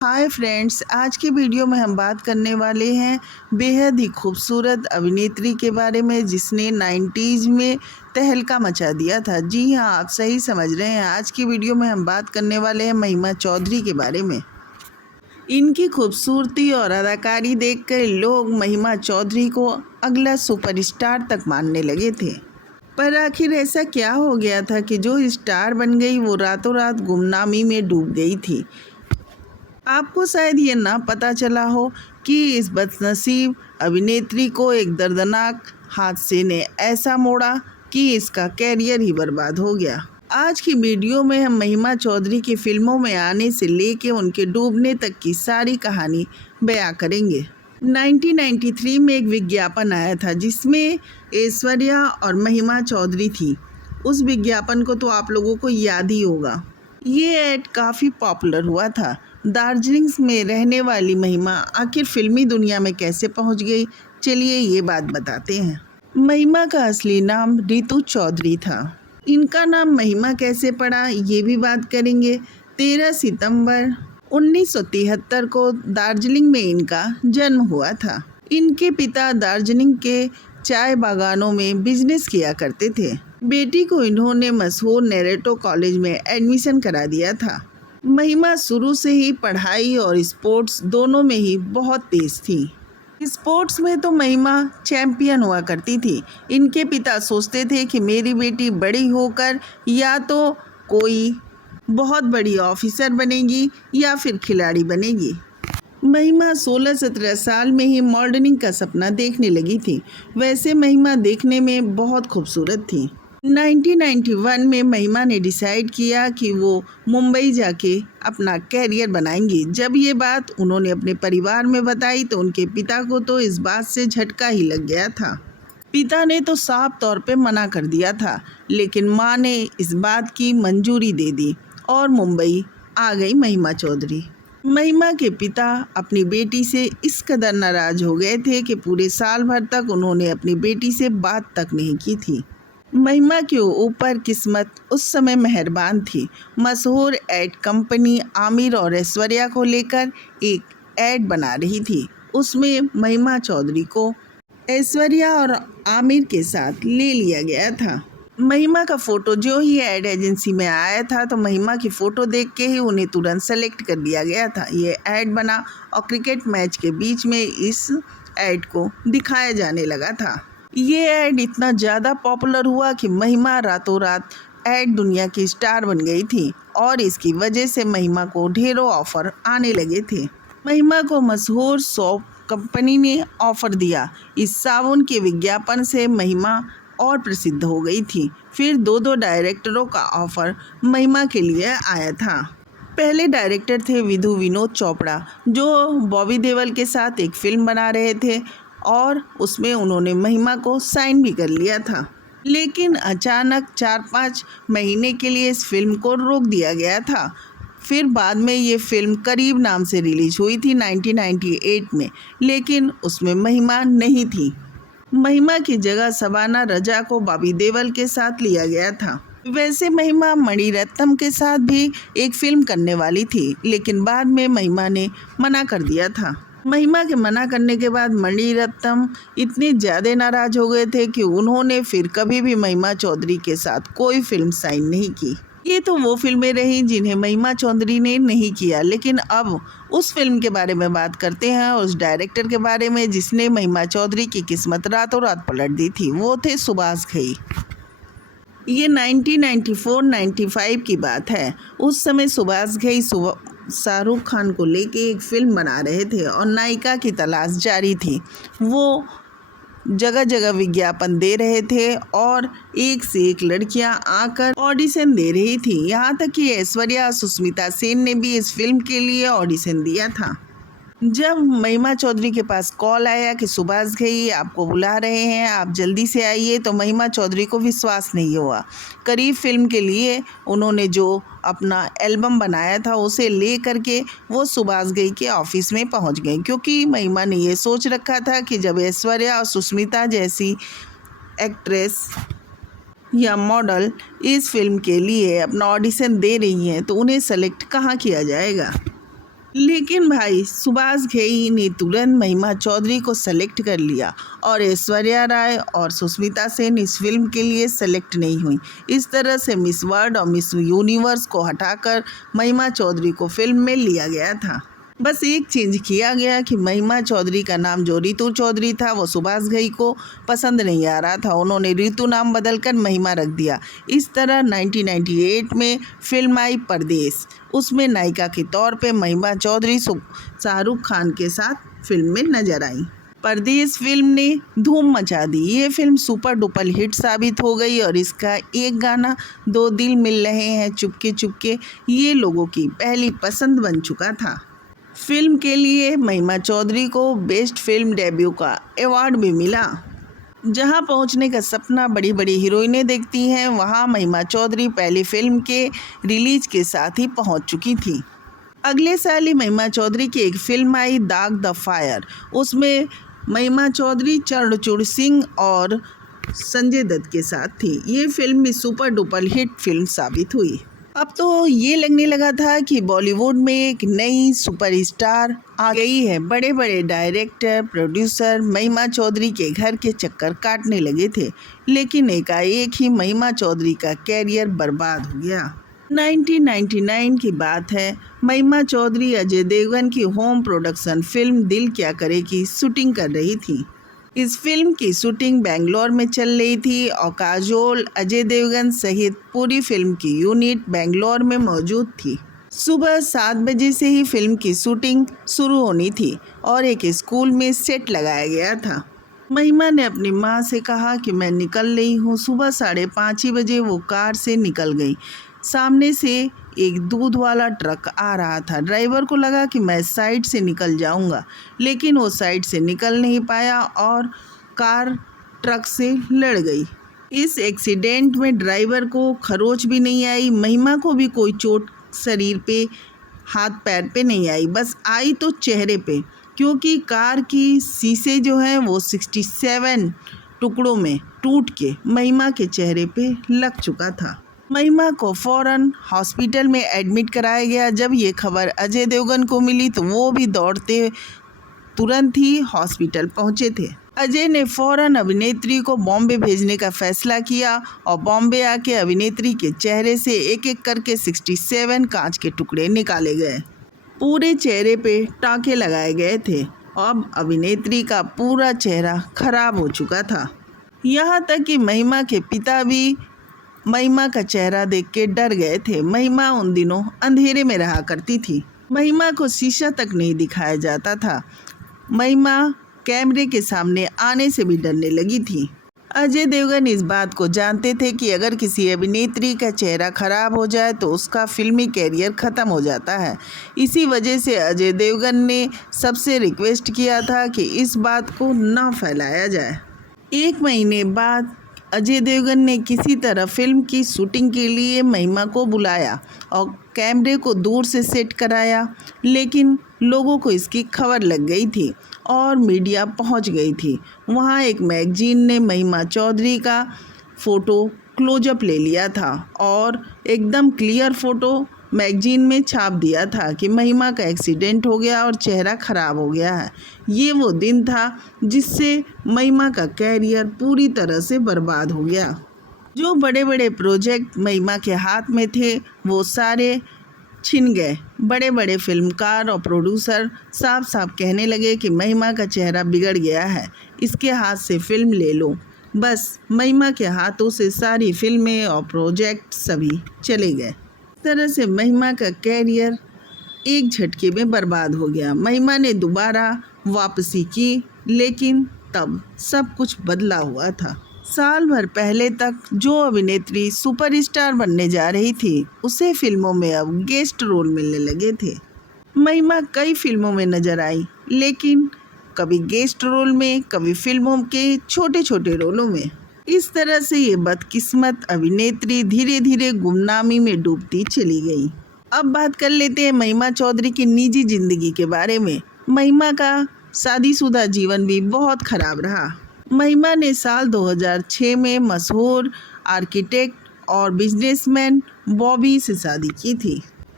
Hi friends, आज की video में हम बात करने वाले हैं बेहद ही खूबसूरत अभिनेत्री के बारे में जिसने 90s में तहलका मचा दिया था। जी हाँ, आप सही समझ रहे हैं। आज की वीडियो में हम बात करने वाले हैं महिमा चौधरी के बारे में। इनकी खूबसूरती और अदाकारी देखकर लोग महिमा चौधरी को अगला सुपरस्टार तक मानने लगे थे। पर आखिर ऐसा क्या हो गया था कि जो स्टार बन गई वो रातों रात गुमनामी में डूब गई थी। आपको शायद ये ना पता चला हो कि इस बदनसीब अभिनेत्री को एक दर्दनाक हादसे ने ऐसा मोड़ा कि इसका कैरियर ही बर्बाद हो गया। आज की वीडियो में हम महिमा चौधरी की फिल्मों में आने से लेके उनके डूबने तक की सारी कहानी बयां करेंगे। 1993 में एक विज्ञापन आया था जिसमें ऐश्वर्या और महिमा चौधरी थी। उस विज्ञापन को तो आप लोगों को याद ही होगा। ये ऐड काफ़ी पॉपुलर हुआ था। दार्जिलिंग में रहने वाली महिमा आखिर फिल्मी दुनिया में कैसे पहुंच गई, चलिए ये बात बताते हैं। महिमा का असली नाम रितु चौधरी था। इनका नाम महिमा कैसे पड़ा ये भी बात करेंगे। 13 सितंबर 1973 को दार्जिलिंग में इनका जन्म हुआ था। इनके पिता दार्जिलिंग के चाय बागानों में बिजनेस किया करते थे। बेटी को इन्होंने मशहूर नेरेटो कॉलेज में एडमिशन करा दिया था। महिमा शुरू से ही पढ़ाई और स्पोर्ट्स दोनों में ही बहुत तेज थी। स्पोर्ट्स में तो महिमा चैंपियन हुआ करती थी। इनके पिता सोचते थे कि मेरी बेटी बड़ी होकर या तो कोई बहुत बड़ी ऑफिसर बनेगी या फिर खिलाड़ी बनेगी। महिमा 16-17 साल में ही मॉडलिंग का सपना देखने लगी थी। वैसे महिमा देखने में बहुत खूबसूरत थी। 1991 में महिमा ने डिसाइड किया कि वो मुंबई जाके अपना कैरियर बनाएंगी। जब ये बात उन्होंने अपने परिवार में बताई तो उनके पिता को तो इस बात से झटका ही लग गया था। पिता ने तो साफ तौर पे मना कर दिया था, लेकिन माँ ने इस बात की मंजूरी दे दी और मुंबई आ गई महिमा चौधरी। महिमा के पिता अपनी बेटी से इस कदर नाराज हो गए थे कि पूरे साल भर तक उन्होंने अपनी बेटी से बात तक नहीं की थी। महिमा के ऊपर किस्मत उस समय मेहरबान थी। मशहूर एड कंपनी आमिर और ऐश्वर्या को लेकर एक एड बना रही थी। उसमें महिमा चौधरी को ऐश्वर्या और आमिर के साथ ले लिया गया था। महिमा का फ़ोटो जो ही एड एजेंसी में आया था तो महिमा की फ़ोटो देख के ही उन्हें तुरंत सेलेक्ट कर लिया गया था। ये ऐड बना और क्रिकेट मैच के बीच में इस ऐड को दिखाया जाने लगा था। ये ऐड इतना ज़्यादा पॉपुलर हुआ कि महिमा रातों रात ऐड दुनिया की स्टार बन गई थी और इसकी वजह से महिमा को ढेरों ऑफ़र आने लगे थे। महिमा को मशहूर सोप कंपनी ने ऑफ़र दिया। इस साबुन के विज्ञापन से महिमा और प्रसिद्ध हो गई थी। फिर दो डायरेक्टरों का ऑफ़र महिमा के लिए आया था। पहले डायरेक्टर थे विधु विनोद चोपड़ा, जो बॉबी देओल के साथ एक फिल्म बना रहे थे और उसमें उन्होंने महिमा को साइन भी कर लिया था। लेकिन अचानक 4-5 महीने के लिए इस फिल्म को रोक दिया गया था। फिर बाद में ये फिल्म करीब नाम से रिलीज हुई थी 1998 में, लेकिन उसमें महिमा नहीं थी। महिमा की जगह शबाना रजा को बॉबी देओल के साथ लिया गया था। वैसे महिमा मणिरत्नम के साथ भी एक फिल्म करने वाली थी, लेकिन बाद में महिमा ने मना कर दिया था। महिमा के मना करने के बाद मणिरत्नम इतने ज़्यादा नाराज़ हो गए थे कि उन्होंने फिर कभी भी महिमा चौधरी के साथ कोई फिल्म साइन नहीं की। ये तो वो फिल्में रहीं जिन्हें महिमा चौधरी ने नहीं किया। लेकिन अब उस फिल्म के बारे में बात करते हैं, उस डायरेक्टर के बारे में जिसने महिमा चौधरी की किस्मत रातों रात पलट दी थी। वो थे सुभाष घई। ये 1994-95 की बात है। उस समय सुभाष घई शाहरुख खान को लेके एक फिल्म बना रहे थे और नायिका की तलाश जारी थी। वो जगह जगह विज्ञापन दे रहे थे और एक से एक लड़कियां आकर ऑडिशन दे रही थी। यहाँ तक कि ऐश्वर्या सुष्मिता सेन ने भी इस फिल्म के लिए ऑडिशन दिया था। जब महिमा चौधरी के पास कॉल आया कि सुभाष घई आपको बुला रहे हैं, आप जल्दी से आइए, तो महिमा चौधरी को विश्वास नहीं हुआ। करीब फिल्म के लिए उन्होंने जो अपना एल्बम बनाया था उसे ले करके वो सुभाष घई के ऑफिस में पहुंच गए, क्योंकि महिमा ने ये सोच रखा था कि जब ऐश्वर्या और सुष्मिता जैसी एक्ट्रेस या मॉडल इस फिल्म के लिए अपना ऑडिशन दे रही हैं तो उन्हें सेलेक्ट कहाँ किया जाएगा। लेकिन भाई सुभाष घई ने तुरंत महिमा चौधरी को सेलेक्ट कर लिया और ऐश्वर्या राय और सुष्मिता सेन इस फिल्म के लिए सेलेक्ट नहीं हुई। इस तरह से मिस वर्ल्ड और मिस यूनिवर्स को हटाकर महिमा चौधरी को फिल्म में लिया गया था। बस एक चेंज किया गया कि महिमा चौधरी का नाम जो रितु चौधरी था वो सुभाष घई को पसंद नहीं आ रहा था, उन्होंने रितु नाम बदलकर महिमा रख दिया। इस तरह 1998 में फिल्म आई परदेस। उसमें नायिका के तौर पे महिमा चौधरी शाहरुख खान के साथ फिल्म में नजर आई। परदेस फिल्म ने धूम मचा दी। ये फिल्म सुपर डुपर हिट साबित हो गई और इसका एक गाना दो दिल मिल रहे हैं चुपके चुपके ये लोगों की पहली पसंद बन चुका था। फिल्म के लिए महिमा चौधरी को बेस्ट फिल्म डेब्यू का अवार्ड भी मिला। जहां पहुंचने का सपना बड़ी बड़ी हीरोइनें देखती हैं, वहां महिमा चौधरी पहली फिल्म के रिलीज के साथ ही पहुंच चुकी थी। अगले साल ही महिमा चौधरी की एक फिल्म आई दाग द फायर। उसमें महिमा चौधरी चरणचूड़ सिंह और संजय दत्त के साथ थी। ये फिल्म भी सुपर डुपर हिट फिल्म साबित हुई। अब तो ये लगने लगा था कि बॉलीवुड में एक नई सुपरस्टार आ गई है। बड़े बड़े डायरेक्टर प्रोड्यूसर महिमा चौधरी के घर के चक्कर काटने लगे थे, लेकिन एकाएक ही महिमा चौधरी का कैरियर बर्बाद हो गया। 1999 की बात है। महिमा चौधरी अजय देवगन की होम प्रोडक्शन फिल्म दिल क्या करे की शूटिंग कर रही थी। इस फिल्म की शूटिंग बेंगलोर में चल रही थी और काजोल, अजय देवगन सहित पूरी फिल्म की यूनिट बेंगलोर में मौजूद थी। सुबह 7 बजे से ही फिल्म की शूटिंग शुरू होनी थी और एक स्कूल में सेट लगाया गया था। महिमा ने अपनी माँ से कहा कि मैं निकल रही हूँ। सुबह 5:30 बजे वो कार से निकल गई। सामने से एक दूध वाला ट्रक आ रहा था। ड्राइवर को लगा कि मैं साइड से निकल जाऊंगा, लेकिन वो साइड से निकल नहीं पाया और कार ट्रक से लड़ गई। इस एक्सीडेंट में ड्राइवर को खरोच भी नहीं आई। महिमा को भी कोई चोट शरीर पे, हाथ पैर पे नहीं आई, बस आई तो चेहरे पे, क्योंकि कार की शीशे जो हैं वो 67 टुकड़ों में टूट के महिमा के चेहरे पे लग चुका था। महिमा को फौरन हॉस्पिटल में एडमिट कराया गया। जब ये खबर अजय देवगन को मिली तो वो भी दौड़ते तुरंत ही हॉस्पिटल पहुंचे थे। अजय ने फौरन अभिनेत्री को बॉम्बे भेजने का फैसला किया और बॉम्बे आके अभिनेत्री के चेहरे से एक एक करके 67 कांच के टुकड़े निकाले गए। पूरे चेहरे पे टाँके लगाए गए थे। अब अभिनेत्री का पूरा चेहरा खराब हो चुका था। यहाँ तक कि महिमा के पिता भी महिमा का चेहरा देख के डर गए थे। महिमा उन दिनों अंधेरे में रहा करती थी। महिमा को शीशा तक नहीं दिखाया जाता था। महिमा कैमरे के सामने आने से भी डरने लगी थी। अजय देवगन इस बात को जानते थे कि अगर किसी अभिनेत्री का चेहरा खराब हो जाए तो उसका फिल्मी कैरियर ख़त्म हो जाता है। इसी वजह से अजय देवगन ने सबसे रिक्वेस्ट किया था कि इस बात को न फैलाया जाए। 1 महीने बाद अजय देवगन ने किसी तरह फिल्म की शूटिंग के लिए महिमा को बुलाया और कैमरे को दूर से सेट कराया, लेकिन लोगों को इसकी खबर लग गई थी और मीडिया पहुंच गई थी। वहां एक मैगजीन ने महिमा चौधरी का फ़ोटो क्लोजअप ले लिया था और एकदम क्लियर फ़ोटो मैगजीन में छाप दिया था कि महिमा का एक्सीडेंट हो गया और चेहरा ख़राब हो गया है। ये वो दिन था जिससे महिमा का कैरियर पूरी तरह से बर्बाद हो गया। जो बड़े बड़े प्रोजेक्ट महिमा के हाथ में थे वो सारे छिन गए। बड़े बड़े फिल्मकार और प्रोड्यूसर साफ साफ कहने लगे कि महिमा का चेहरा बिगड़ गया है, इसके हाथ से फिल्म ले लो। बस महिमा के हाथों से सारी फिल्में और प्रोजेक्ट सभी चले गए। इस तरह से महिमा का कैरियर एक झटके में बर्बाद हो गया। महिमा ने दोबारा वापसी की, लेकिन तब सब कुछ बदला हुआ था। साल भर पहले तक जो अभिनेत्री सुपरस्टार बनने जा रही थी उसे फिल्मों में अब गेस्ट रोल मिलने लगे थे। महिमा कई फिल्मों में नजर आई, लेकिन कभी गेस्ट रोल में, कभी फिल्मों के छोटे छोटे रोलों में। इस तरह से ये बदकिस्मत अभिनेत्री धीरे धीरे गुमनामी में डूबती चली गई। अब बात कर लेते हैं महिमा चौधरी की निजी जिंदगी के बारे में। महिमा का शादीशुदा जीवन भी बहुत खराब रहा। महिमा ने साल 2006 में मशहूर आर्किटेक्ट और बिजनेसमैन बॉबी से शादी की थी।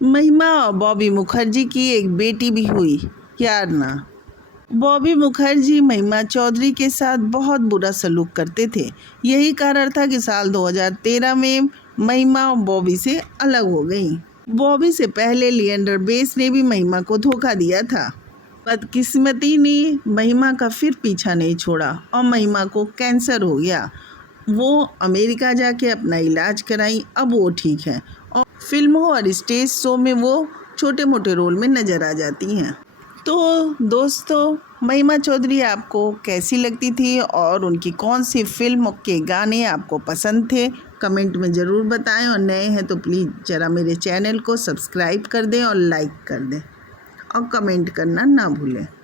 महिमा और बॉबी मुखर्जी की एक बेटी भी हुई, यार ना। बॉबी मुखर्जी महिमा चौधरी के साथ बहुत बुरा सलूक करते थे। यही कारण था कि साल 2013 में महिमा और बॉबी से अलग हो गई। बॉबी से पहले लिएंडर बेस ने भी महिमा को धोखा दिया था। बदकिस्मती ने महिमा का फिर पीछा नहीं छोड़ा और महिमा को कैंसर हो गया। वो अमेरिका जाके अपना इलाज कराई, अब वो ठीक है और फिल्मों और स्टेज शो में वो छोटे मोटे रोल में नज़र आ जाती हैं। तो दोस्तों, महिमा चौधरी आपको कैसी लगती थी और उनकी कौन सी फिल्म के गाने आपको पसंद थे, कमेंट में ज़रूर बताएं। और नए हैं तो प्लीज़ ज़रा मेरे चैनल को सब्सक्राइब कर दें और लाइक कर दें और कमेंट करना ना भूलें।